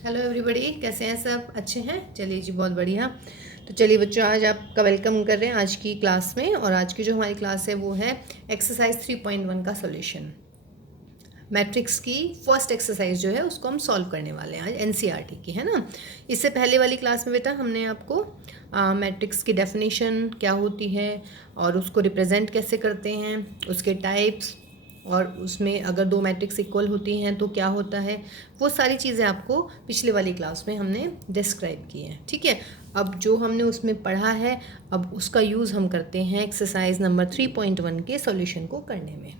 Hello everybody, कैसे हैं सब? अच्छे हैं? चलिए जी, बहुत बढ़िया। तो चलिए बच्चों, आज आपका वेलकम कर रहे हैं आज की क्लास में। और आज की जो हमारी क्लास है वो है एक्सरसाइज 3.1 का सॉल्यूशन। मैट्रिक्स की फर्स्ट एक्सरसाइज जो है उसको हम सॉल्व करने वाले हैं आज, एनसीईआरटी की, है ना। इससे पहले वाली क्लास में बेटा हमने आपको मैट्रिक्स की डेफिनेशन क्या होती है और उसको रिप्रेजेंट कैसे करते हैं, उसके टाइप्स, और उसमें अगर दो मैट्रिक्स इक्वल होती हैं तो क्या होता है, वो सारी चीज़ें आपको पिछले वाली क्लास में हमने डिस्क्राइब की हैं। ठीक है, अब जो हमने उसमें पढ़ा है अब उसका यूज़ हम करते हैं एक्सरसाइज नंबर 3.1 के सॉल्यूशन को करने में।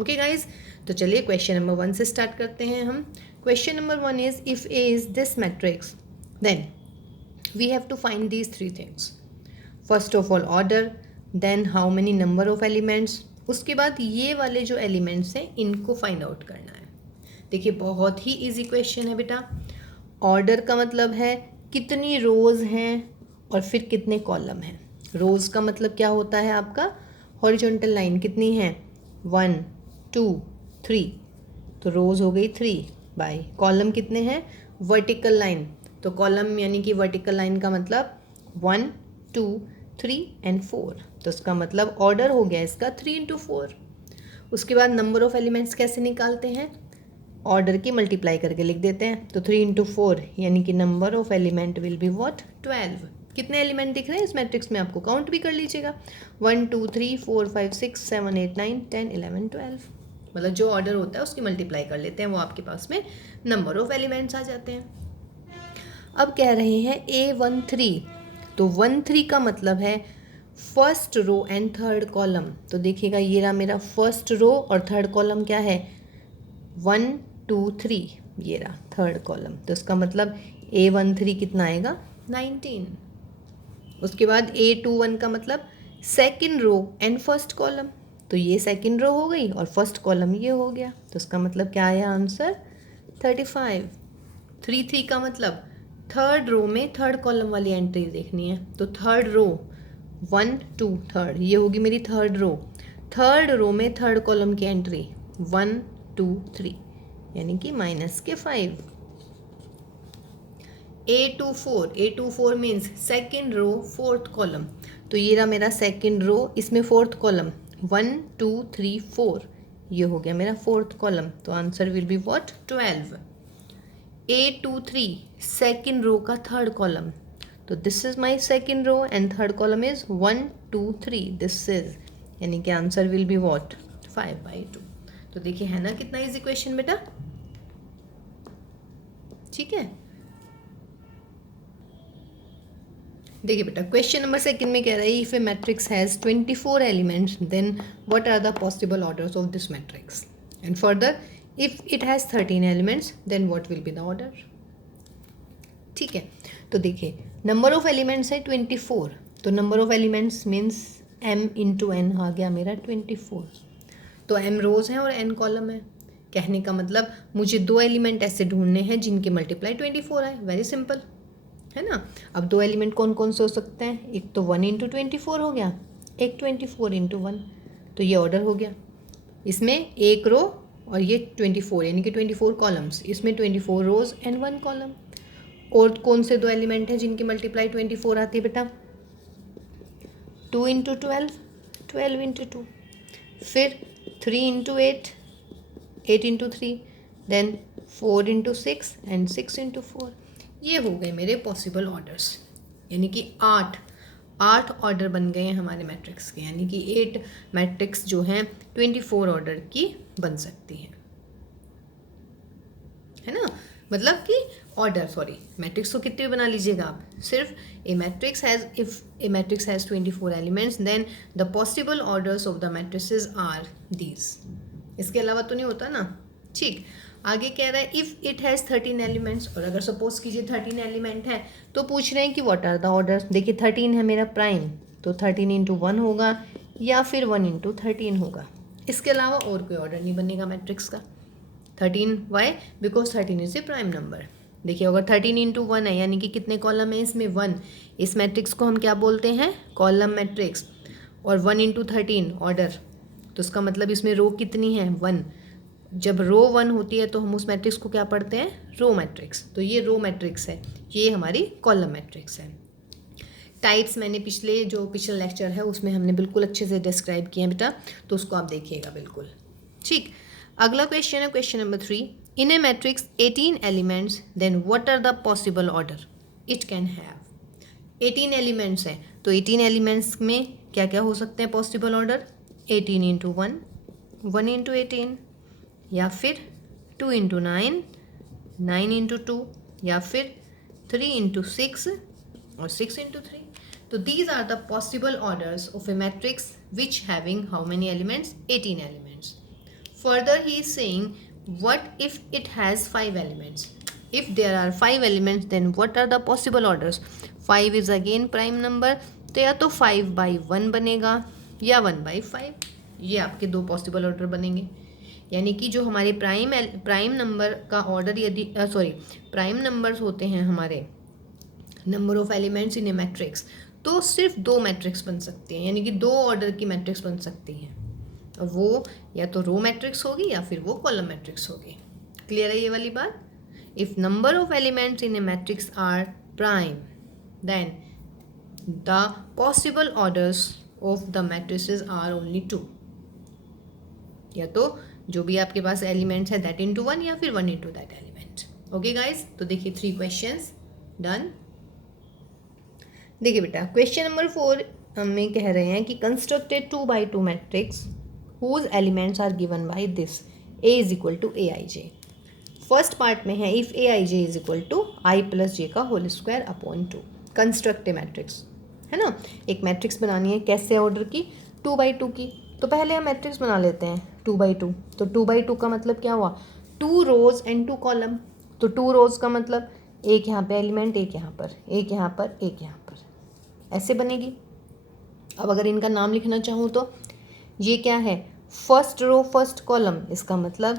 ओके गाइज, तो चलिए क्वेश्चन नंबर 1 से स्टार्ट करते हैं हम। Question number 1 is if A is this matrix then we have to find these three things. First of all order, then how many number of elements, उसके बाद ये वाले जो एलिमेंट्स हैं इनको फाइंड आउट करना है। देखिए बहुत ही इजी क्वेश्चन है बेटा। ऑर्डर का मतलब है कितनी रोज़ हैं और फिर कितने कॉलम हैं। रोज़ का मतलब क्या होता है आपका, हॉरिजॉन्टल लाइन कितनी है, 1 2 3, तो रोज़ हो गई 3 बाय कॉलम कितने हैं, वर्टिकल लाइन, तो कॉलम यानी कि वर्टिकल लाइन का मतलब 1 2 3 एंड 4, तो उसका मतलब ऑर्डर हो गया इसका 3 into 4। उसके बाद नंबर ऑफ एलिमेंट्स कैसे निकालते हैं, ऑर्डर की मल्टीप्लाई करके लिख देते हैं, तो 3 into 4 यानी कि number of element will be what, 12। कितने एलिमेंट दिख रहे हैं इस मैट्रिक्स में, आपको काउंट भी कर लीजिएगा, 1 2 3 4 5 6 7 8 9 10 11 12, मतलब जो ऑर्डर होता है उसकी मल्टीप्लाई कर लेते हैं, वो आपके पास में नंबर ऑफ एलिमेंट्स आ जाते हैं। अब कह रहे हैं A13, तो 1 3 का मतलब है first row and third column. तो देखिएगा ये रहा मेरा फर्स्ट रो और थर्ड कॉलम क्या है, 1 2 3, ये रहा थर्ड कॉलम, तो इसका मतलब A13 कितना आएगा, 19। उसके बाद A21 का मतलब second row and first column, तो ये सेकंड रो हो गई और फर्स्ट कॉलम ये हो गया, तो इसका मतलब क्या आया आंसर, 35। 3 का मतलब थर्ड रो में थर्ड कॉलम वाली एंट्री देखनी है, तो थर्ड रो 1 2 थर्ड, ये होगी मेरी थर्ड रो। थर्ड रो में थर्ड कॉलम की एंट्री 1 2 3 यानी कि माइनस के 5। A24 means second row fourth column, तो ये रहा मेरा सेकेंड रो, इसमें फोर्थ कॉलम 1 2 3 4, ये हो गया मेरा फोर्थ कॉलम, तो answer will be what, 12। A23 second row का थर्ड कॉलम, तो this is my second row and third column is 1 2 3, this is, यानी कि आंसर विल बी व्हाट, 5/2। तो देखिए है ना कितना इजी क्वेश्चन बेटा, ठीक है। देखिए बेटा क्वेश्चन नंबर सेकंड में कह रहा है if a matrix has 24 elements then what are the possible orders of this matrix, and further if it has 13 elements then what will be the order. ठीक है, तो देखिए नंबर ऑफ एलिमेंट्स है 24, तो number of elements means m into n आ गया मेरा 24, तो m रोज हैं और n कॉलम है। कहने का मतलब मुझे दो एलिमेंट ऐसे ढूंढने हैं जिनके मल्टीप्लाई 24 आए, वेरी सिंपल है ना। अब दो एलिमेंट कौन कौन से हो सकते हैं, एक तो 1 इंटू 24 हो गया, एक 24 इंटू 1, तो ये ऑर्डर हो गया। इसमें एक रो और ये 24 यानी कि 24 कॉलम्स, इसमें 24 रोज एंड 1 कॉलम। और कौन से दो एलिमेंट हैं जिनकी मल्टीप्लाई 24 आती है बेटा, 2 इंटू 12, 12 इंटू 2, फिर 3 into 8, 8 into 3, then 4 into 6 and 6 into 4। ये हो गए मेरे पॉसिबल ऑर्डर्स, यानी कि 8 ऑर्डर बन गए हैं हमारे मैट्रिक्स के, यानी कि 8 मैट्रिक्स जो हैं 24 ऑर्डर की बन सकती है ना। मतलब कि ऑर्डर, सॉरी मैट्रिक्स को कितने बना लीजिएगा आप, सिर्फ a matrix has, if a matrix has 24 elements then the possible orders of the matrices are these, इसके अलावा तो नहीं होता ना। ठीक, आगे कह रहा है इफ इट हैज़ 13 एलिमेंट्स, और अगर सपोज कीजिए 13 एलिमेंट है तो पूछ रहे हैं कि व्हाट आर द ऑर्डर्स। देखिए 13 है मेरा प्राइम, तो 13 इंटू 1 होगा या फिर 1 इंटू 13 होगा, इसके अलावा और कोई ऑर्डर नहीं बनेगा मैट्रिक्स का। 13 why, because 13 is a prime number. देखिए अगर 13 इंटू 1 है यानी कि कितने कॉलम है इसमें, 1, इस मैट्रिक्स को हम क्या बोलते हैं, कॉलम मैट्रिक्स, और 1 इंटू 13 ऑर्डर, तो उसका मतलब इसमें रो कितनी है, 1, जब रो 1 होती है तो हम उस मैट्रिक्स को क्या पढ़ते हैं, रो मैट्रिक्स। तो ये रो मैट्रिक्स है, ये हमारी कॉलम मैट्रिक्स है। टाइप्स मैंने पिछला लेक्चर है उसमें हमने बिल्कुल अच्छे से डिस्क्राइब किए हैं बेटा, तो उसको आप देखिएगा बिल्कुल। ठीक, अगला क्वेश्चन है question number 3। In a matrix 18 elements, then what are the possible order it can have. 18 elements हैं, तो 18 एलिमेंट्स में क्या क्या हो सकते हैं पॉसिबल ऑर्डर, 18 इंटू 1, 1 इंटू 18, या फिर 2 इंटू 9, 9 इंटू 2, या फिर 3 इंटू 6 और 6 इंटू 3। तो these are the possible orders of a matrix which having how many elements, 18 elements. Further he is saying what if it has 5 elements. If there are 5 elements then what are the possible orders. 5 is again prime number, तो या तो 5 by 1 बनेगा या 1 by 5, ये आपके दो possible order बनेंगे। यानी कि जो हमारे प्राइम नंबर का ऑर्डर यदि प्राइम नंबर्स होते हैं हमारे number of elements in a matrix, तो सिर्फ दो मैट्रिक्स बन सकती हैं, यानी कि दो ऑर्डर की मैट्रिक्स बन सकती हैं, और वो या तो रो मैट्रिक्स होगी या फिर वो कॉलम मैट्रिक्स होगी। क्लियर है ये वाली बात। If number of elements in a matrix are prime then the possible orders of the matrices are only 2, या तो जो भी आपके पास एलिमेंट्स है दैट इंटू 1 या फिर 1 into that element. Okay guys, तो देखिए 3 क्वेश्चंस डन। देखिए बेटा क्वेश्चन नंबर 4 हमें कह रहे हैं कि constructed 2 by 2 matrix whose elements are given by this a is equal to a i j. First part में है if a i j is equal to I plus j का whole square upon 2। Construct a matrix है ना, एक matrix बनानी है, कैसे order की, 2 by 2 की। तो पहले हम मैट्रिक्स बना लेते हैं 2 by 2। तो 2 by 2 का मतलब क्या हुआ, 2 रोज एंड 2 कॉलम। तो 2 रोज का मतलब एक यहाँ पे एलिमेंट, एक यहाँ पर, एक यहाँ पर, एक यहाँ पर, ऐसे बनेगी। अब अगर इनका नाम लिखना चाहूँ तो ये क्या है, फर्स्ट रो फर्स्ट कॉलम, इसका मतलब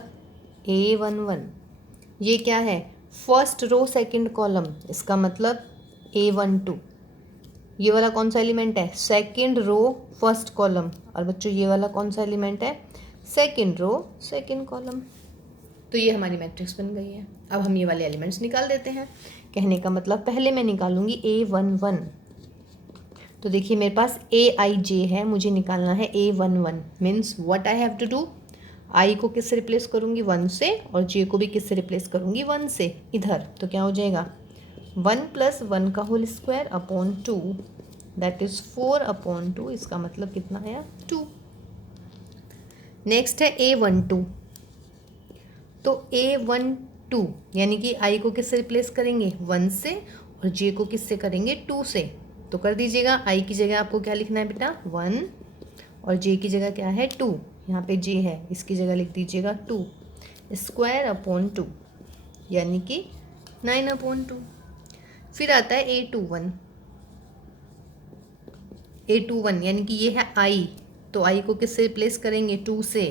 A11। ये क्या है, फर्स्ट रो सेकंड कॉलम, इसका मतलब A12। ये वाला कौन सा एलिमेंट है, सेकंड रो फर्स्ट कॉलम, और बच्चों ये वाला कौन सा एलिमेंट है, सेकंड रो सेकंड कॉलम। तो ये हमारी मैट्रिक्स बन गई है। अब हम ये वाले एलिमेंट्स निकाल देते हैं। कहने का मतलब पहले मैं निकालूंगी A11। तो देखिए मेरे पास AIJ है, मुझे निकालना है A11। Means what I have to do, i को किससे रिप्लेस करूँगी 1 से, और जे को भी किससे रिप्लेस करूँगी 1 से इधर। तो क्या हो जाएगा 1 + 1 का whole square upon 2, that is 4 upon 2। इसका मतलब कितना आया 2। नेक्स्ट है A12। तो A12 यानी कि आई को किससे रिप्लेस करेंगे 1 से, और जे को किससे करेंगे 2 से। तो कर दीजिएगा, आई की जगह आपको क्या लिखना है बेटा 1, और जे की जगह क्या है 2। यहाँ पे जे है, इसकी जगह लिख दीजिएगा 2 स्क्वायर अपॉन 2, यानी कि 9 अपॉन 2। फिर आता है A21। A21 यानी कि ये है आई, तो आई को किससे रिप्लेस करेंगे 2 से,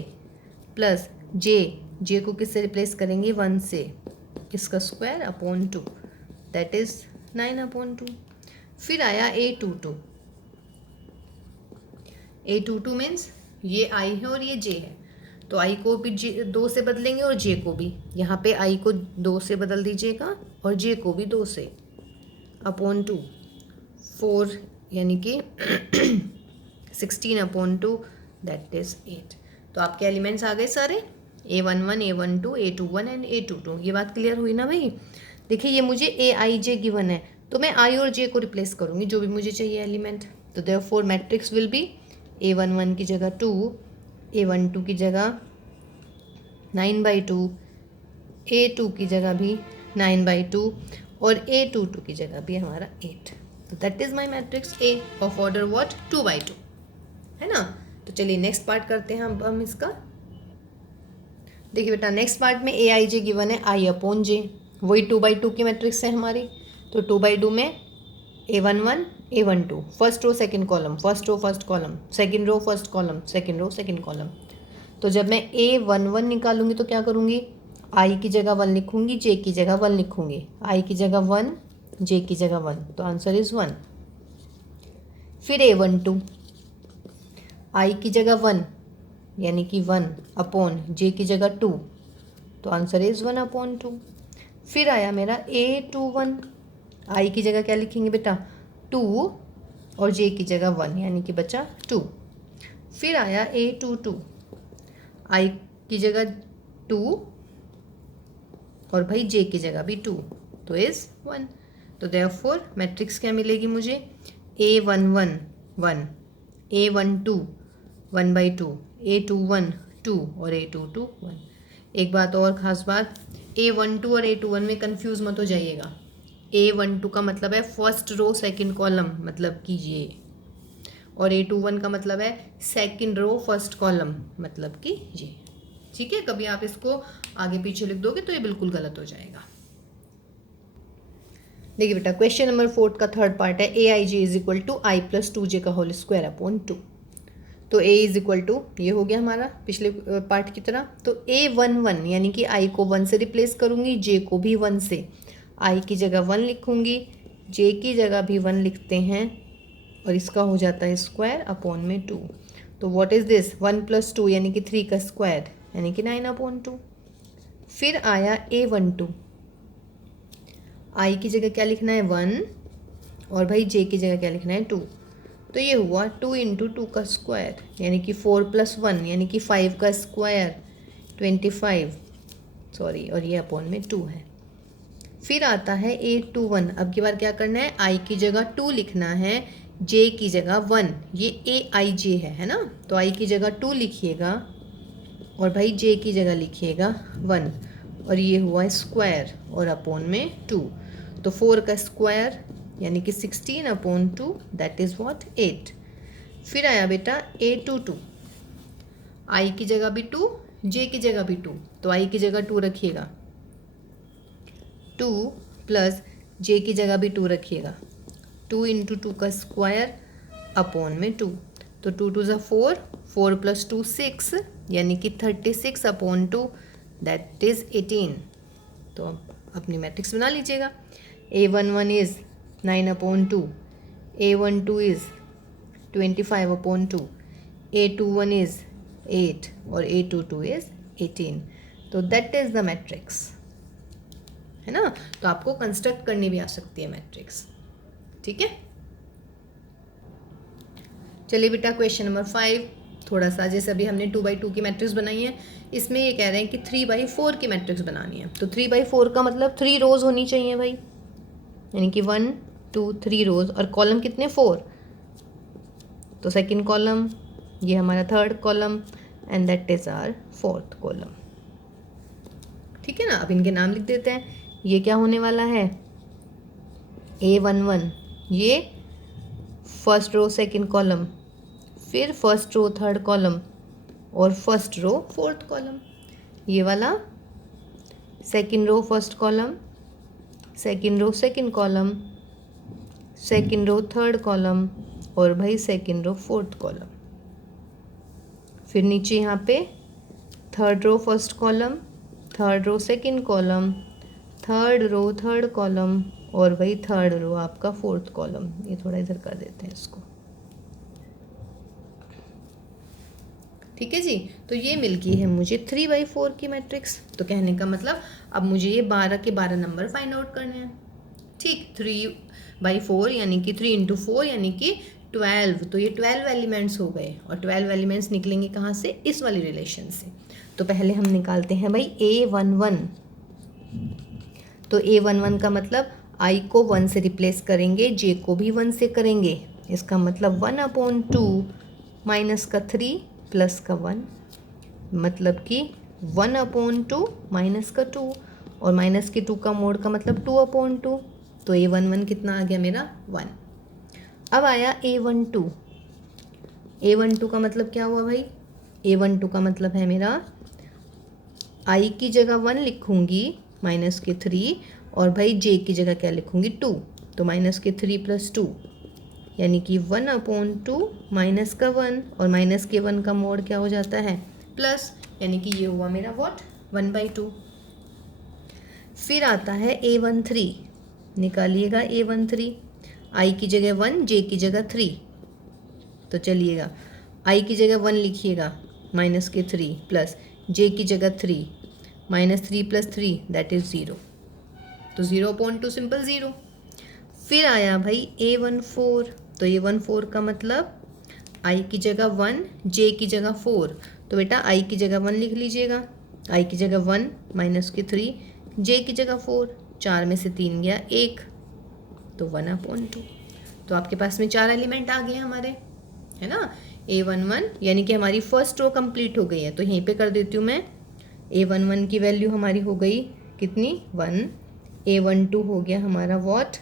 प्लस जे को किससे रिप्लेस करेंगे 1 से, इसका square upon 2, that is 9 upon 2। फिर आया A22। A22 मीन्स ये आई है और ये जे है, तो आई को भी 2 से बदलेंगे और जे को भी। यहाँ पे आई को 2 से बदल दीजिएगा और जे को भी 2 से, अपॉन 2, 4 यानी कि 16 अपॉन 2, दैट इज़ 8। तो आपके एलिमेंट्स आ गए सारे, A11, A12, A21 and A22। ये बात क्लियर हुई ना भाई। देखिए ये मुझे AIJ गिवन है, तो मैं आई और जे को रिप्लेस करूँगी जो भी मुझे चाहिए एलिमेंट। तो therefore matrix will be A11 की जगह 2, A12 की जगह 9/2, A2 की जगह भी 9/2, और A22 की जगह भी हमारा 8। तो that is my matrix A of order what 2/2, है ना। तो चलिए नेक्स्ट पार्ट करते हैं हम इसका। देखिए बेटा नेक्स्ट पार्ट में AIJ गिवन है I अपॉन J, वही 2/2 की मैट्रिक्स है हमारी। तो 2/2 में A11, A12, first row second column, first row first column, second row first column, second row second column. तो जब मैं A11 निकालूंगी तो क्या करूँगी, I की जगह 1 लिखूँगी, J की जगह 1 लिखूँगी, I की जगह 1, J की जगह 1, तो आंसर इज़ 1। फिर A12, I की जगह 1, यानी कि 1 अपॉन जे की जगह 2, तो आंसर इज़ 1 अपॉन 2। फिर आया मेरा A21, आई की जगह क्या लिखेंगे बेटा 2 और जे की जगह 1 यानी कि बचा 2। फिर आया A22, आई की जगह 2 और भाई जे की जगह भी 2, तो इज़ 1। तो देयरफॉर मैट्रिक्स क्या मिलेगी मुझे A11 1, A12 1/2, A21 2 और A22 1। एक बात और ख़ास बात, A12 और A21 में कंफ्यूज मत हो जाइएगा। A12 का मतलब है फर्स्ट रो सेकंड कॉलम, मतलब कि ये, और A21 का मतलब है सेकंड रो फर्स्ट कॉलम, मतलब कि ये। ठीक है, कभी आप इसको आगे पीछे लिख दोगे तो ये बिल्कुल गलत हो जाएगा। देखिए बेटा, क्वेश्चन नंबर 4 का थर्ड पार्ट है AIJ is equal to I plus 2J का होल स्क्वायर अपॉन 2। तो A इज इक्वल टू, ये हो गया हमारा पिछले पार्ट की तरह। तो A11 यानी कि I को 1 से रिप्लेस करूँगी, J को भी 1 से। I की जगह 1 लिखूँगी, J की जगह भी 1 लिखते हैं, और इसका हो जाता है स्क्वायर अपॉन में 2। तो व्हाट इज़ दिस 1 + 2 यानी कि 3 का स्क्वायर यानी कि 9 अपॉन 2। फिर आया A12, आई की जगह क्या लिखना है 1, और भाई जे की जगह क्या लिखना है 2। तो ये हुआ 2 × 2 का स्क्वायर यानी कि 4 + 1 यानी कि 5 का स्क्वायर 25, सॉरी, और ये अपॉन में 2 है। फिर आता है A21, अब की बार क्या करना है, आई की जगह 2 लिखना है, जे की जगह 1, ये AIJ है ना। तो आई की जगह 2 लिखिएगा और भाई जे की जगह लिखिएगा 1, और ये हुआ स्क्वायर और अपॉन में 2। तो 4 का स्क्वायर यानी कि 16 अपॉन 2, दैट इज़ व्हाट 8। फिर आया बेटा A22, आई की जगह भी 2, जे की जगह भी 2, तो आई की जगह 2 रखिएगा, 2 प्लस जे की जगह भी 2 रखिएगा, 2 × 2 का स्क्वायर अपॉन में 2। तो 2 2 ज़ा 4, 4 + 2 6 यानी कि 36 अपॉन 2, दैट इज़ 18। तो अपनी मैट्रिक्स बना लीजिएगा। A11 is 9 upon 2, A12 is 25 upon 2, A21 is 8 और A22 इज़ 18। तो दैट इज़ द मैट्रिक्स, है ना। तो आपको कंस्ट्रक्ट करनी भी आ सकती है मैट्रिक्स, ठीक है। चलिए बेटा, क्वेश्चन नंबर 5 थोड़ा सा, जैसे अभी हमने 2/2 की मैट्रिक्स बनाई है, इसमें ये कह रहे हैं कि 3/4 की मैट्रिक्स बनानी है। तो 3/4 का मतलब 3 रोज होनी चाहिए भाई, यानी कि 1 2 3 रोज, और कॉलम कितने 4, तो सेकंड कॉलम, ये हमारा third column, and that is our fourth column. ठीक है ना। अब इनके नाम लिख देते हैं। ये क्या होने वाला है, A11 ये फर्स्ट रो सेकंड कॉलम, फिर फर्स्ट रो थर्ड कॉलम, और फर्स्ट रो फोर्थ कॉलम। ये वाला second row first column, second row second column, second row third column, और भाई सेकंड रो फोर्थ कॉलम। फिर नीचे यहाँ पे third row first column, third row second column, third row third column, और भाई थर्ड रो आपका फोर्थ कॉलम। ये थोड़ा इधर कर देते हैं इसको, ठीक है जी। तो ये मिल गई है मुझे 3/4 की मैट्रिक्स। तो कहने का मतलब अब मुझे ये 12 के 12 नंबर फाइंड आउट करने हैं। ठीक, 3/4 यानी कि 3 × 4 यानी कि 12। तो ये 12 एलिमेंट्स हो गए, और 12 एलिमेंट्स निकलेंगे कहाँ से, इस वाली रिलेशन से। तो पहले हम निकालते हैं भाई A11। तो A11 का मतलब I को 1 से रिप्लेस करेंगे, J को भी 1 से करेंगे। इसका मतलब 1/2 माइनस का 3 प्लस का 1, मतलब कि 1/2 माइनस का 2, और माइनस के 2 का मोड का मतलब 2/2। तो A11 कितना आ गया मेरा 1। अब आया A12। A12 का मतलब क्या हुआ भाई, A12 का मतलब है मेरा I की जगह 1 लिखूँगी, माइनस के 3, और भाई J की जगह क्या लिखूँगी 2, तो माइनस के 3 + 2 यानी कि 1/2 माइनस का 1, और माइनस के 1 का मोड क्या हो जाता है प्लस, यानी कि ये हुआ मेरा व्हाट 1/2। फिर आता है A13, निकालिएगा A13। I की जगह 1, J की जगह 3। तो चलिएगा, I की जगह 1 लिखिएगा, माइनस के 3 प्लस जे की जगह 3 माइनस 3 प्लस 3 दैट इज़ 0, तो 0/2 सिंपल 0। फिर आया भाई A14, तो A14 का मतलब i की जगह 1 j की जगह 4, तो बेटा i की जगह 1 लिख लीजिएगा, i की जगह 1 माइनस के 3 j की जगह 4, 4 में से 3 गया 1, तो 1/2। तो आपके पास में 4 एलिमेंट आ गए हमारे, है ना। A11 यानी कि हमारी फर्स्ट रो कंप्लीट हो गई है, तो यहीं पे कर देती हूँ मैं। A11 की वैल्यू हमारी हो गई कितनी 1, A12 हो गया हमारा व्हाट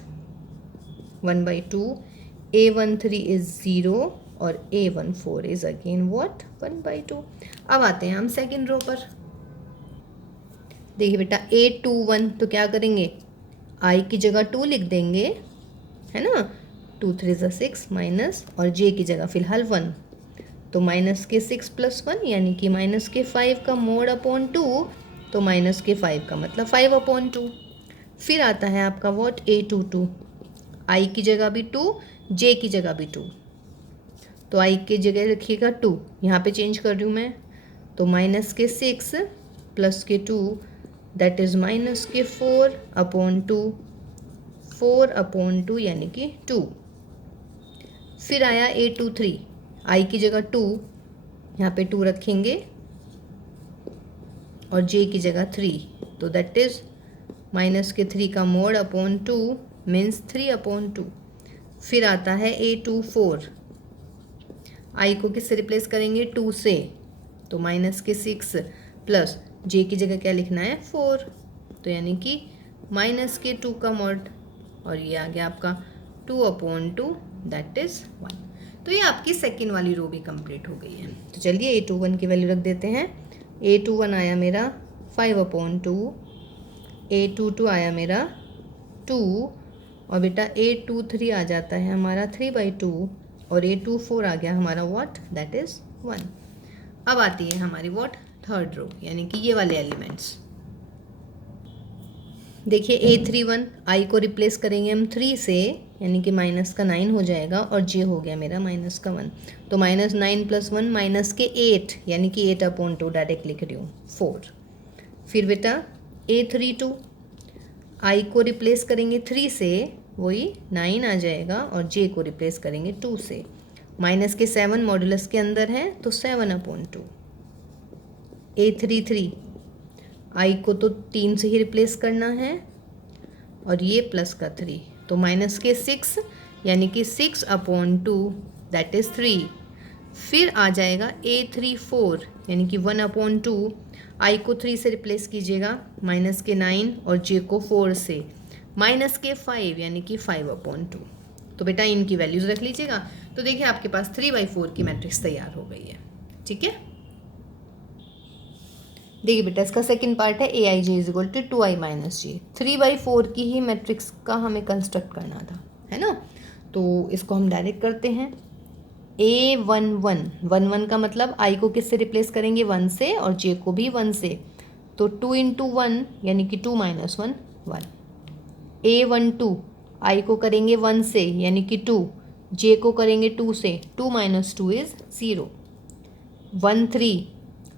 1/2, A13 इज 0 और A14 इज अगेन व्हाट 1/2। अब आते हैं हम सेकेंड रो पर। देखिए बेटा A21 तो क्या करेंगे, i की जगह 2 लिख देंगे, है ना, 2 3 6 माइनस और j की जगह फिलहाल 1, तो माइनस के 6 प्लस 1 यानी कि माइनस के 5 का मोड अपॉन 2, तो माइनस के 5 का मतलब 5/2। फिर आता है आपका व्हाट A22, i की जगह भी 2 j की जगह भी 2, तो i की जगह रखिएगा 2, यहाँ पे चेंज कर रही हूँ मैं, तो माइनस के 6 प्लस के 2 दैट इज़ माइनस के 4/2, 4/2 यानी कि 2। फिर आया A23, i की जगह 2, यहाँ पे 2 रखेंगे और j की जगह 3, तो दैट इज़ माइनस के 3 का मोड अपॉन 2 मीन्स 3/2। फिर आता है A24, i को किससे रिप्लेस करेंगे 2 से, तो माइनस के 6 प्लस j की जगह क्या लिखना है 4, तो यानी कि माइनस के 2 का मॉड, और ये आ गया आपका 2/2 दैट इज़ 1। तो ये आपकी सेकेंड वाली रो भी कंप्लीट हो गई है। तो चलिए A21 की वैल्यू रख देते हैं। A21 आया मेरा 5/2, A22 आया मेरा 2, और बेटा A23 आ जाता है हमारा 3/2, और A24 आ गया हमारा व्हाट दैट इज़ 1। अब आती है हमारी व्हाट थर्ड रो, यानी कि ये वाले एलिमेंट्स। देखिए A31 i को रिप्लेस करेंगे हम 3 से, यानी कि माइनस का 9 हो जाएगा, और j हो गया मेरा माइनस का 1, तो माइनस 9 प्लस 1 माइनस के 8 यानी कि 8/2 डायरेक्ट लिख रही हूँ 4। फिर बेटा A32 i को रिप्लेस करेंगे 3 से, वही 9 आ जाएगा, और j को रिप्लेस करेंगे 2 से, माइनस के 7 मॉडुलस के अंदर है, तो 7/2। A33 i को तो 3 से ही रिप्लेस करना है, और ये प्लस का 3, तो माइनस के 6 यानी कि 6/2 दैट इज़ 3। फिर आ जाएगा A34 यानी कि 1/2, i को 3 से रिप्लेस कीजिएगा, माइनस के 9 और j को 4 से, माइनस के 5 यानी कि 5/2। तो बेटा इनकी वैल्यूज़ रख लीजिएगा। तो देखिए आपके पास 3/4 की मैट्रिक्स तैयार हो गई है, ठीक है। देखिए बेटा इसका सेकंड पार्ट है aij is equal to 2i minus j, 3/4 की ही मैट्रिक्स का हमें कंस्ट्रक्ट करना था, है ना। तो इसको हम डायरेक्ट करते हैं। A11 का मतलब i को किससे रिप्लेस करेंगे 1 से, और j को भी 1 से, तो 2 × 1 यानी कि 2 - 1 1। A12 i को करेंगे 1 से यानी कि 2, j को करेंगे 2 से, 2 - 2 इज़ 0। 13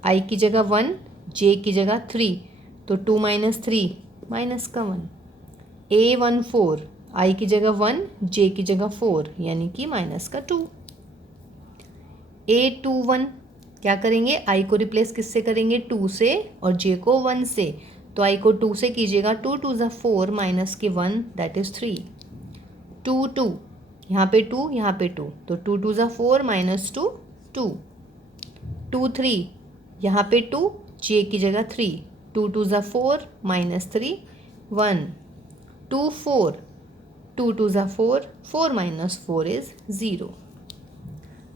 i की जगह 1 j की जगह 3, तो 2 - 3 माइनस का 1। A14 i की जगह 1 j की जगह 4 यानी कि माइनस का 2। A21 क्या करेंगे, i को रिप्लेस किससे करेंगे 2 से, और j को 1 से, तो i को 2 से कीजिएगा, 2 2 = 4 माइनस के 1 दैट इज़ 3। 2 2 यहाँ पे 2 यहाँ पे 2, तो 2 2 = 4 माइनस 2 2। 2 3 यहाँ पे 2 j की जगह 3, 2 2 = 4 माइनस 3 1। 2 4 2 2 = 4, 4 minus 4 is 0।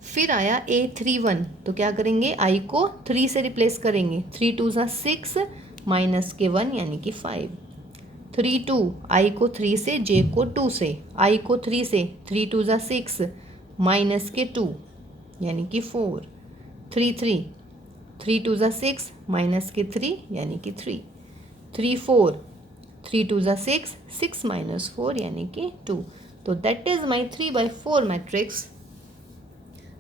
फिर आया A31, तो क्या करेंगे i को 3 से रिप्लेस करेंगे, 3 2 = 6 माइनस के 1 यानी कि 5। 3 2 i को 3 से j को 2 से, i को 3 से, 3 2 = 6 माइनस के 2 यानी कि 4। 3 3 3 2 = 6 माइनस के 3 यानी कि 3। 3 4 3 2 = 6 6 माइनस 4 यानी कि 2। तो that is my 3/4 matrix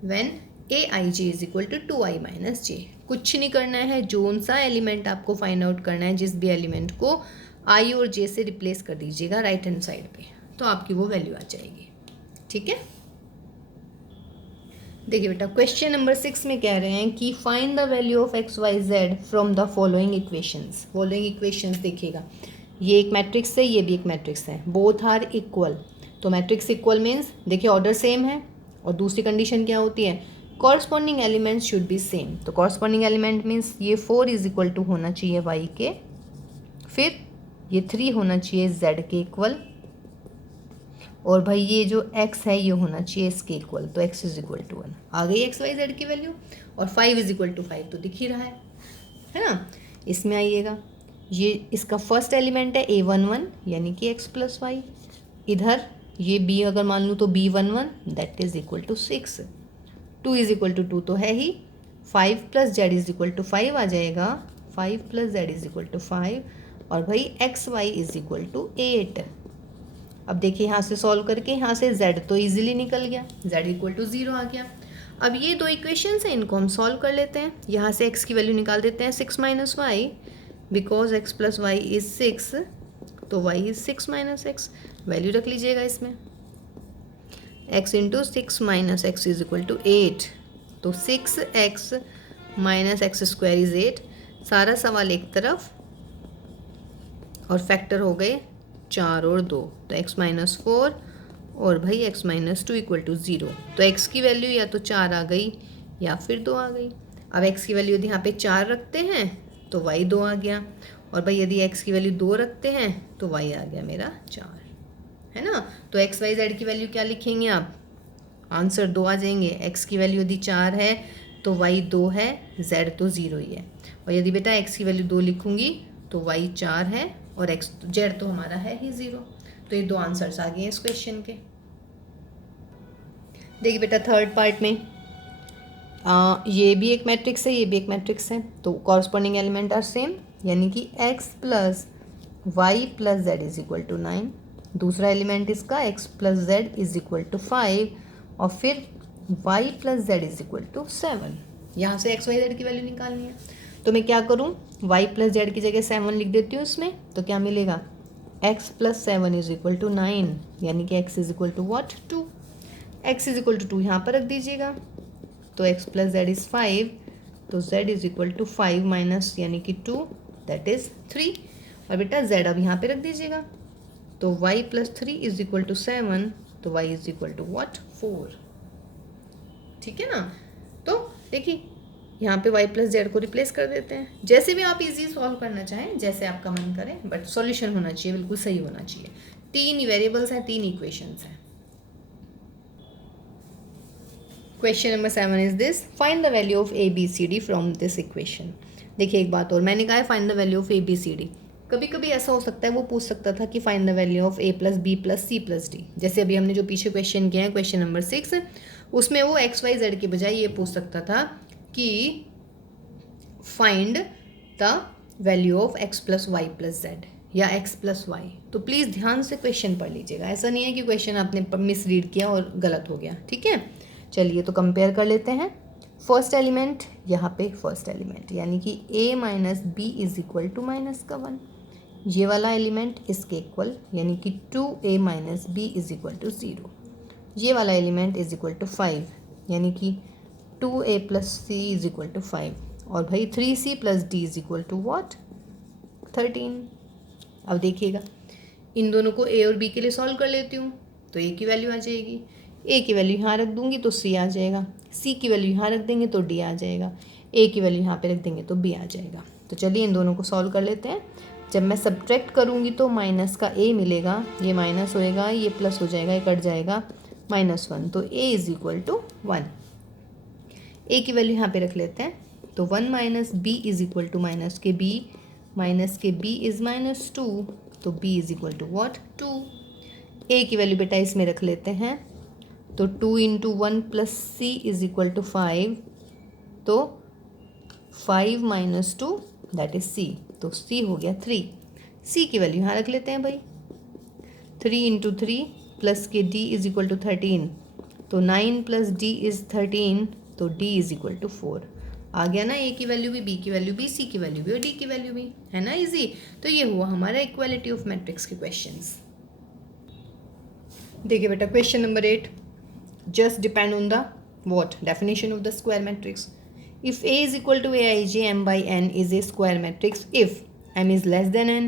when a i j is equal to 2i minus j. कुछ नहीं करना है, जोन सा एलिमेंट आपको फाइंड आउट करना है, जिस भी एलिमेंट को आई और जे से रिप्लेस कर दीजिएगा राइट हैंड साइड पे, तो आपकी वो वैल्यू आ जाएगी। ठीक है, देखिए बेटा क्वेश्चन नंबर 6 में कह रहे हैं कि find the value of x y z from the following equations. Following equations देखिएगा, ये एक मैट्रिक्स है, ये भी एक मैट्रिक्स है, बोथ आर इक्वल। तो मैट्रिक्स इक्वल मीन्स देखिए ऑर्डर सेम है, और दूसरी कंडीशन क्या होती है, corresponding elements should be same. तो कॉरस्पॉन्डिंग एलिमेंट मीन्स ये 4 इज इक्वल टू होना चाहिए वाई के, फिर ये 3 होना चाहिए जेड के इक्वल, और भाई ये जो x है ये होना चाहिए इसके इक्वल। तो x इज इक्वल टू 1 आ गई एक्स वाई जेड की वैल्यू, और 5 इज इक्वल टू 5 तो दिख ही रहा है ना। इसमें आइएगा, ये इसका फर्स्ट एलिमेंट है a11 यानी कि x प्लस वाई, इधर ये b अगर मान लूँ तो b11 that is equal to 6, 2 is equal to 2 तो है ही, 5 plus z is equal to 5 आ जाएगा, 5 plus z is equal to 5, और भाई x y is equal to 8। अब देखिए यहाँ से सॉल्व करके यहाँ से z तो इजीली निकल गया, z इक्वल टू 0 आ गया। अब ये दो इक्वेशंस हैं, इनको हम सॉल्व कर लेते हैं। यहाँ से x की वैल्यू निकाल देते हैं 6 minus y, because x plus y is 6, तो y is 6 minus x, value रख लीजिएगा इसमें, x into 6 minus x is equal to 8, तो 6x minus x square is 8। सारा सवाल एक तरफ, और फैक्टर हो गए 4 और 2, तो x माइनस 4 और भाई x माइनस 2 इक्वल टू 0। तो x की वैल्यू या तो 4 आ गई या फिर 2 आ गई। अब x की वैल्यू यदि यहाँ पे 4 रखते हैं तो y 2 आ गया, और भाई यदि x की वैल्यू 2 रखते हैं तो y आ गया मेरा 4, है ना। तो x y z की वैल्यू क्या लिखेंगे आप, आंसर 2 आ जाएंगे। x की वैल्यू यदि 4 है तो y 2 है, z तो 0 ही है, और यदि बेटा x की वैल्यू 2 लिखूंगी तो y 4 है, और x z तो हमारा है ही 0। तो ये दो आंसर्स आ गए इस क्वेश्चन के। देखिए बेटा थर्ड पार्ट में ये भी एक मैट्रिक्स है, ये भी एक मैट्रिक्स है, तो कॉरस्पॉन्डिंग एलिमेंट आर सेम, यानी कि x plus y plus z is equal to 9, दूसरा एलिमेंट इसका x plus z is equal to 5, और फिर y plus z is equal to 7। यहाँ से x वाई जेड की वैल्यू निकालनी है, तो मैं क्या करूँ, y प्लस जेड की जगह 7 लिख देती हूँ इसमें, तो क्या मिलेगा, x plus 7 is equal to 9, यानी कि x is equal to what 2, x is equal to 2 यहाँ पर रख दीजिएगा, तो x प्लस जेड इज 5, तो z is equal to 5 minus यानी कि 2 दैट इज 3, और बेटा z अब यहाँ पे रख दीजिएगा, तो y plus 3 is equal to 7, तो y is equal to what 4। ठीक है ना। तो देखिए यहाँ पे y प्लस जेड को रिप्लेस कर देते हैं, जैसे भी आप इजी सॉल्व करना चाहें, जैसे आपका मन करे, बट सॉल्यूशन होना चाहिए, बिल्कुल सही होना चाहिए। 3 वेरिएबल्स हैं, 3 इक्वेशंस हैं। Question number 7 is this, find the value of ABCD from this equation. देखिए एक बात और, मैंने कहा है find the value of ABCD। कभी कभी ऐसा हो सकता है वो पूछ सकता था कि find the value of A plus B plus C plus D, जैसे अभी हमने जो पीछे क्वेश्चन किया है क्वेश्चन नंबर 6, उसमें वो XYZ के बजाय ये पूछ सकता था कि find the value of x plus y plus z या x प्लस वाई। तो प्लीज़ ध्यान से क्वेश्चन पढ़ लीजिएगा, ऐसा नहीं है कि क्वेश्चन आपने मिस रीड किया और गलत हो गया। ठीक है, चलिए तो कंपेयर कर लेते हैं। फर्स्ट एलिमेंट यहाँ पे फर्स्ट एलिमेंट यानी कि a minus b is equal to minus का 1, ये वाला एलिमेंट इसके इक्वल यानी कि 2a minus b is equal to 0, ये वाला एलिमेंट इज इक्वल टू 5 यानी कि 2a plus c is equal to 5, और भाई 3c plus d is equal to what 13। अब देखिएगा इन दोनों को a और b के लिए सॉल्व कर लेती हूँ, तो a की वैल्यू आ जाएगी, a की वैल्यू यहाँ रख दूँगी तो c आ जाएगा, c की वैल्यू यहाँ रख देंगे तो d आ जाएगा, a की वैल्यू यहाँ पे रख देंगे तो b आ जाएगा। तो चलिए इन दोनों को सॉल्व कर लेते हैं। जब मैं सब्ट्रैक्ट करूँगी तो माइनस का a मिलेगा, ये माइनस होएगा, ये प्लस हो जाएगा, ये कट जाएगा, -1, तो a is equal to 1। a की वैल्यू यहाँ पे रख लेते हैं, तो 1 minus b is equal to minus के b इज -2, तो b is equal to what 2। a की वैल्यू बेटा इसमें रख लेते हैं, तो 2 into 1 plus c is equal to 5, तो 5 माइनस 2 दैट इज c, तो c हो गया 3। c की वैल्यू यहाँ रख लेते हैं भाई, 3 इंटू 3 प्लस के d इज इक्वल टू 13, तो 9 प्लस d इज़ 13, तो d इज इक्वल टू 4। आ गया ना, a की वैल्यू भी, b की वैल्यू भी, c की वैल्यू भी और d की वैल्यू भी, है ना इजी। तो ये हुआ हमारा इक्वालिटी ऑफ मैट्रिक्स के क्वेश्चंस। देखिए बेटा question number 8, just depend on the what definition of the square matrix. If A is equal to aij m by n is a square matrix if m is less than n,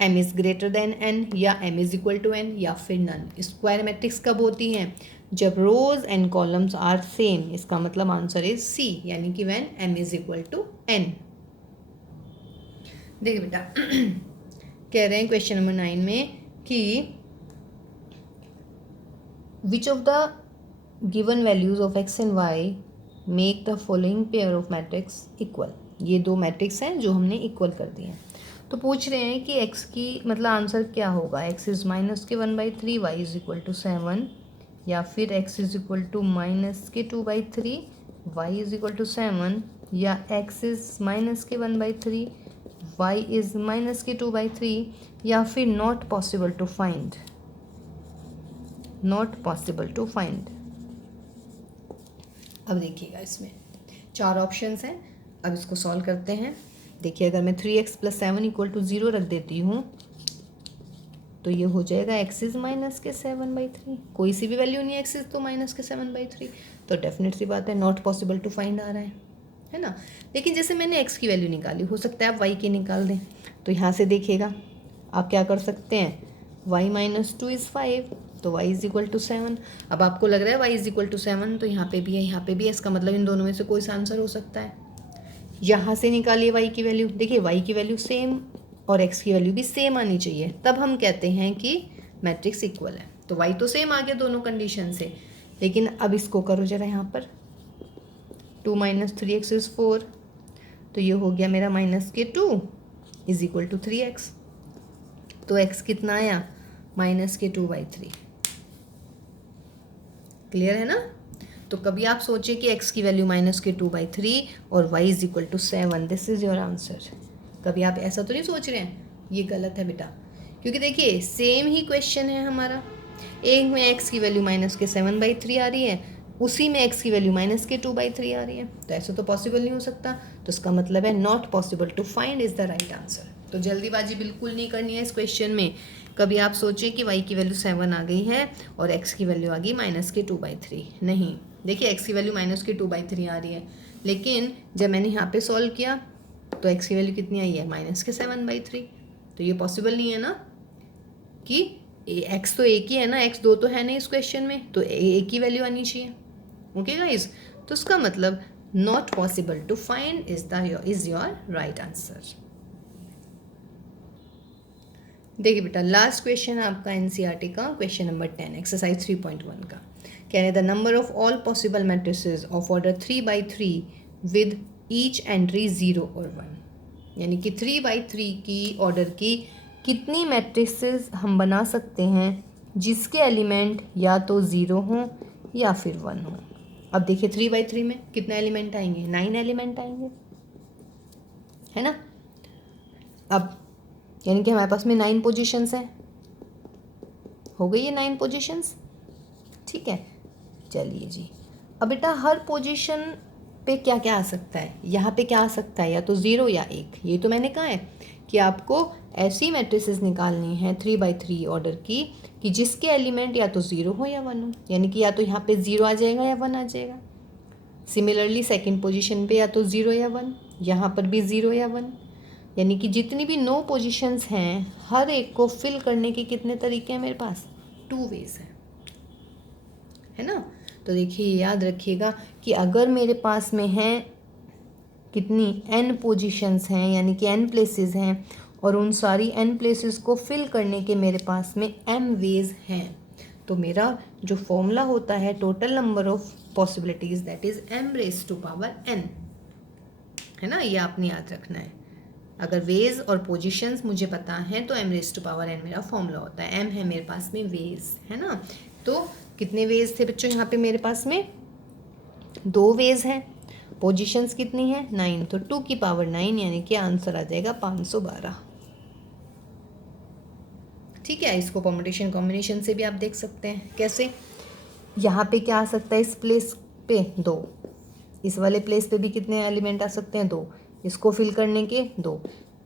m is greater than n या m is equal to n या फिर none। Square matrix कब होती हैं? जब रोज and columns are same. इसका मतलब answer is सी, यानी कि when m is equal to n। देखिए बेटा कह रहे हैं क्वेश्चन नंबर 9 में कि which of the given values of x and y make the following pair of matrix equal। ये दो मैट्रिक्स हैं जो हमने इक्वल कर दिए हैं। तो पूछ रहे हैं कि x की मतलब आंसर क्या होगा, x is -(-1/3), y is equal to 7, या फिर x is equal to -(-2/3), y is equal to 7, या x इज़ -(-1/3), y इज़ -(-2/3), या फिर not possible to find, not possible to find. अब देखिएगा इसमें 4 ऑप्शंस हैं, अब इसको सॉल्व करते हैं। देखिए अगर मैं 3x + 7 = 0 रख देती हूँ तो ये हो जाएगा x इज़ -(-7/3), कोई सी भी वैल्यू नहीं है, x इज़ तो -(-7/3), तो डेफिनेट सी बात है नॉट पॉसिबल टू फाइंड आ रहा है ना। लेकिन जैसे मैंने x की वैल्यू निकाली, हो सकता है आप y की निकाल दें। तो यहाँ से देखिएगा आप क्या कर सकते हैं, y - 2 = 5, तो y इज़ इक्वल टू 7। अब आपको लग रहा है y इज़ इक्वल टू 7, तो यहाँ पे भी है, यहाँ पे भी है, इसका मतलब इन दोनों में से कोई सा आंसर हो सकता है। यहाँ से निकालिए y की वैल्यू, देखिए y की वैल्यू सेम और x की वैल्यू भी सेम आनी चाहिए, तब हम कहते हैं कि मैट्रिक्स इक्वल है। तो y तो सेम आ गया दोनों कंडीशन से, लेकिन अब इसको करो जरा यहाँ पर, 2 - 3x = 4, तो ये हो गया मेरा -(-2) इज़ इक्वल टू 3x। तो x कितना आया, -(-2/3)। क्लियर है ना। तो कभी आप सोचिए कि x की वैल्यू -(-2/3) और y is equal to 7, this is your answer. कभी आप ऐसा तो नहीं सोच रहे हैं, ये गलत है बेटा, क्योंकि देखिए सेम ही क्वेश्चन है हमारा। एक में x की वैल्यू -(-7/3) आ रही है, उसी में x की वैल्यू -(-2/3) आ रही है, तो ऐसा तो पॉसिबल नहीं हो सकता। तो इसका मतलब है not possible to find is the right answer. तो जल्दीबाजी बिल्कुल नहीं करनी है इस क्वेश्चन में। कभी आप सोचिए कि y की वैल्यू 7 आ गई है और x की वैल्यू आ गई -(-2/3), नहीं। देखिए x की वैल्यू -(-2/3) आ रही है, लेकिन जब मैंने यहाँ पे सॉल्व किया तो x की वैल्यू कितनी आई है, -(7/3). तो ये पॉसिबल नहीं है ना कि x तो एक ही है ना, x 2 तो है नहीं इस क्वेश्चन में, तो एक ही वैल्यू आनी चाहिए। ओके गाइज, तो उसका मतलब not possible to find is your right answer. देखिए बेटा लास्ट क्वेश्चन है आपका एनसीईआरटी का, क्वेश्चन नंबर 10 एक्सरसाइज 3.1 का। कह रहे the number of all possible matrices of order 3/3 with each entry 0 और 1, यानी कि 3/3 की ऑर्डर की कितनी मैट्रिसेस हम बना सकते हैं जिसके एलिमेंट या तो 0 हों या फिर 1 हों। अब देखिए 3/3 में कितने एलिमेंट आएंगे, 9 एलिमेंट आएंगे, है ना। अब यानी कि हमारे पास में 9 पोजीशंस हैं, हो गई है 9 पोजीशंस, ठीक है। चलिए जी, अब बेटा हर पोजीशन पे क्या क्या आ सकता है, यहाँ पे क्या आ सकता है, या तो 0 या 1। ये तो मैंने कहा है कि आपको ऐसी मैट्रिसेस निकालनी है 3/3 ऑर्डर की कि जिसके एलिमेंट या तो 0 हो या 1 हो, यानी कि या तो यहाँ पे 0 आ जाएगा या 1 आ जाएगा। सिमिलरली सेकंड पोजीशन पे या तो 0 या 1, यहाँ पर भी 0 या 1, यानी कि जितनी भी 9 पोजीशंस हैं हर एक को फिल करने के कितने तरीके हैं मेरे पास, 2 वेज हैं, है ना। तो देखिए याद रखिएगा कि अगर मेरे पास में है कितनी n पोजीशंस हैं, यानी कि n प्लेसेस हैं, और उन सारी n प्लेसेस को फिल करने के मेरे पास में m वेज हैं, तो मेरा जो फॉर्मूला होता है total number of possibilities that is m⁻n, है ना। ये आपने याद रखना है। अगर वेज और पोजीशंस मुझे पता है तो m⁻n मेरा फॉर्मूला होता है। m है मेरे पास में वेज, है ना। तो कितने वेज थे बच्चों यहाँ पे मेरे पास में, 2 वेज हैं। पोजीशंस कितनी है, 9, तो 2 की पावर 9, यानी कि आंसर आ जाएगा 512। ठीक है, इसको परमुटेशन कॉम्बिनेशन से भी आप देख सकते हैं। कैसे, यहाँ पे क्या आ सकता है इस प्लेस पे 2, इस वाले प्लेस पे भी कितने एलिमेंट आ सकते हैं? 2। इसको फिल करने के 2।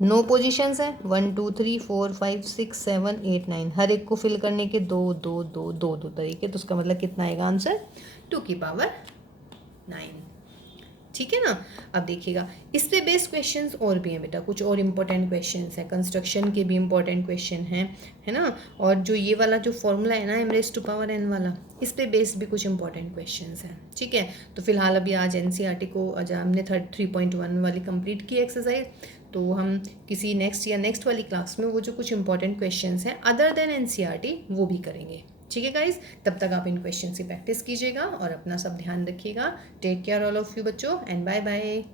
9 पोजीशंस हैं, 1 2 3 4 5 6 7 8 9, हर एक को फिल करने के 2 2 2 2 2 तरीके। तो उसका मतलब कितना आएगा आंसर? 2 की पावर 9। ठीक है ना। अब देखिएगा इस पे बेस्ड क्वेश्चंस और भी हैं बेटा, कुछ और इम्पोर्टेंट क्वेश्चंस हैं, कंस्ट्रक्शन के भी इम्पोर्टेंट क्वेश्चन हैं, है ना। और जो ये वाला जो फॉर्मूला है ना m⁻n वाला, इस पे बेस्ड भी कुछ इंपॉर्टेंट क्वेश्चंस हैं। ठीक है, तो फिलहाल अभी आज एनसीईआरटी को आज हमने 3.1 वाली कंप्लीट की एक्सरसाइज। तो हम किसी नेक्स्ट वाली क्लास में वो जो कुछ इंपॉर्टेंट क्वेश्चंस हैं अदर देन एनसीईआरटी वो भी करेंगे। ठीक है गाइज, तब तक आप इन क्वेश्चन की प्रैक्टिस कीजिएगा और अपना सब ध्यान रखिएगा। Take care all of you बच्चों, एंड बाय बाय।